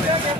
Okay.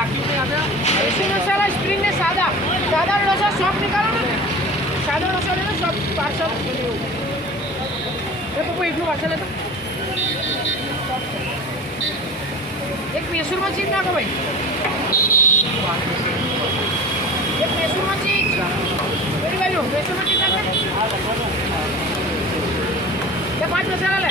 એસી નશા screen ને સાદા. સાદા નશા શોપ નીકાળો ને. સાદા નશા લેને શોપ પાર્સલ એ પપ્પા એટલું પાર્સલ એક મેસુરમાં ચીજ નાખો ભાઈ. એક મેસુરમાં ચીજ. પેલી બાજુ મેસુરમાં ચીજ નાખો પાંચ મસાલા લે.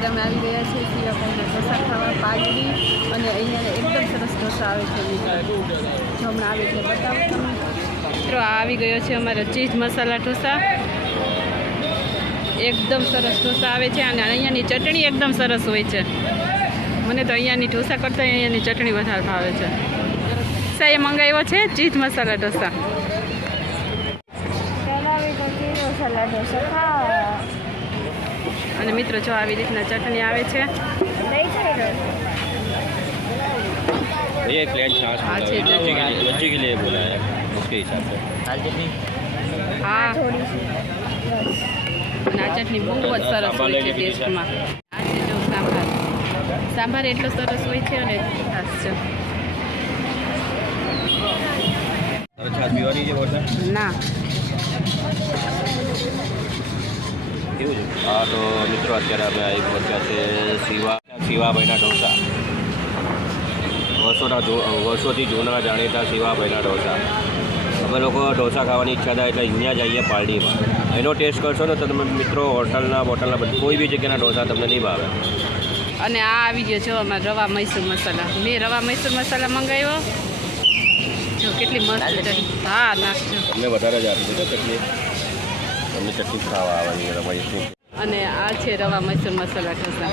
અત્યારે અમે આવી ગયા છીએ સિયાભાઈના ઢોસા ખાવા પાઘડી અને અહીંયા એકદમ સરસ ઢોસા આવે છે હમણાં આવે છે, બતાવો તમે. મિત્રો આવી ગયો છે અમારો ચીઝ મસાલા ઢોસા. એકદમ સરસ ઢોસા આવે છે અને અહીંયાની ચટણી એકદમ સરસ હોય છે. મને તો અહીંયાની ઢોસા કરતાં અહીંયાની ચટણી વધારે ભાવે છે. સાહેબ મંગાવ્યો છે ચીઝ મસાલા ઢોસા? ઢોસા. અને મિત્રો જો આવી રીતના ચટણી આવે છે લઈ જાય ये प्लेन छाछ हाँ, बोला है। ठीक है। बच्चे के लिए बच्चे के लिए बोला है उसके हिसाब से હા થોડી સી અને આ ચટણી બહુ જ સરસ હોય છે ટેસ્ટમાં આ છે જો સાંભાર સાંભાર એટલો સરસ હોય છે અને ખાસ છે તારે છાશ પીવાની છે બોલતા ના કેવું છે? હા તો મિત્રો અત્યારે અમે આવી પહોંચ્યા છે શિવા શિવાભાઈના ઢોસા. વર્ષોના વર્ષોથી જૂના જાણીતા શિવાભાઈના ઢોસા. અમે લોકો ઢોસા ખાવાની ઈચ્છા થાય એટલે અહીંયા જઈએ પાલડીમાં એનો ટેસ્ટ કરશો ને તો તમે મિત્રો હોટલના બોટલના બધા કોઈ બી જગ્યાના ઢોસા તમને નહીં ભાવે. અને આ આવી ગયો જો અમારે રવા મૈસૂર મસાલા. મેં રવા મૈસૂર મસાલા મંગાવ્યો. જો કેટલી મસ્ત હા નાખજો મેં વધારે જ આપી દીધો ચટણી. તમને ચટણી ખાવા આવવાની રમાઈ અને આ છે રવા મૈસૂર મસાલા ઢોસા.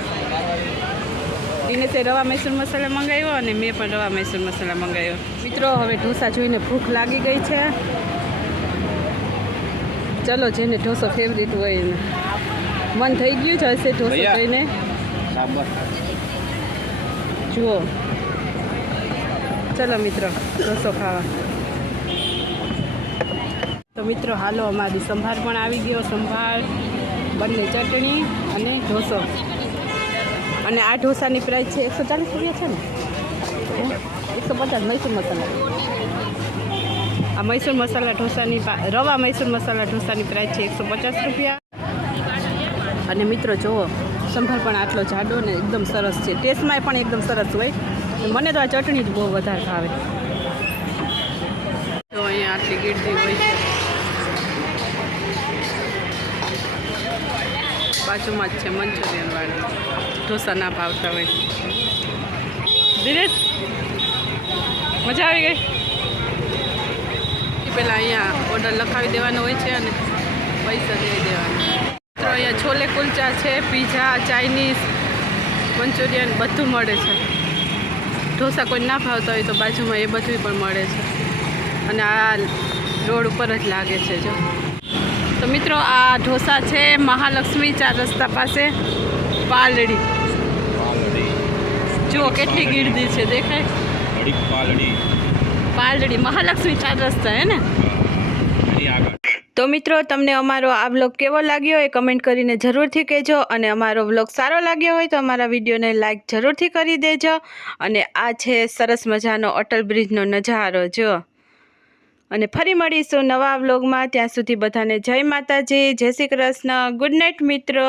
દિનેશે રવા મૈસૂર મસાલા મંગાવ્યો અને મેં પણ રવા મૈસૂર મસાલા મંગાવ્યો. મિત્રો હવે ઢોસા જોઈને ભૂખ લાગી ગઈ છે. ચલો જેને ઢોસો ફેવરિટ હોય એને. મન થઈ ગયું છે હશે ઢોસો જોઈને. જુઓ. ચલો મિત્રો ઢોસો ખાવા. તો મિત્રો, હાલો, અમારી સંભાર પણ આવી ગયો. સંભાર બંને ચટણી અને ઢોસો. અને આ ઢોસાની પ્રાઇસ છે એકસો ચાલીસ રૂપિયા છે ને? એકસો પચાસ મૈસૂર મસાલા. આ મૈસૂર મસાલા ઢોસાની રવા મૈસૂર મસાલા ઢોસાની પ્રાઇસ છે એકસો પચાસ રૂપિયા. અને મિત્રો, જુઓ સંભાર પણ આટલો જાડો ને એકદમ સરસ છે. ટેસ્ટમાં પણ એકદમ સરસ હોય. મને તો આ ચટણી જ બહુ વધારે ભાવે. તો અહીંયા આટલી ગીરદી હોય છે. બાજુમાં જ છે, મંચુરિયન વાળી. ઢોસા ના ભાવતા હોય દિનેશ, મજા આવી ગઈ? પહેલાં અહીંયા ઓર્ડર લખાવી દેવાનો હોય છે અને પૈસા દઈ દેવાના. મિત્રો, અહીંયા છોલે કુલચા છે, પીઝા, ચાઇનીઝ, મંચુરિયન બધું મળે છે. ઢોસા કોઈ ના ભાવતા હોય તો બાજુમાં એ બધું પણ મળે છે. અને આ રોડ ઉપર જ લાગે છે, જો. તો મિત્રો આ ઢોસા છે મહાલક્ષ્મી ચાર રસ્તા પાસે પાલડી. જુઓ કેટલી ગીરદી છે દેખાય? પાલડી. પાલડી મહાલક્ષ્મી ચાર રસ્તા હે ને? તો મિત્રો તમને અમારો આ વ્લોગ કેવો લાગ્યો એ કમેન્ટ કરીને જરૂરથી કહેજો અને અમારો વ્લોગ સારો લાગ્યો હોય તો અમારા વિડીયોને લાઇક જરૂરથી કરી દેજો અને આ છે સરસ મજાનો અટલ બ્રિજનો નજારો જો અને ફરી મળીશું નવા વ્લોગમાં. ત્યાં સુધી બધાને જય માતાજી, જય શ્રી કૃષ્ણ. ગુડ નાઇટ મિત્રો.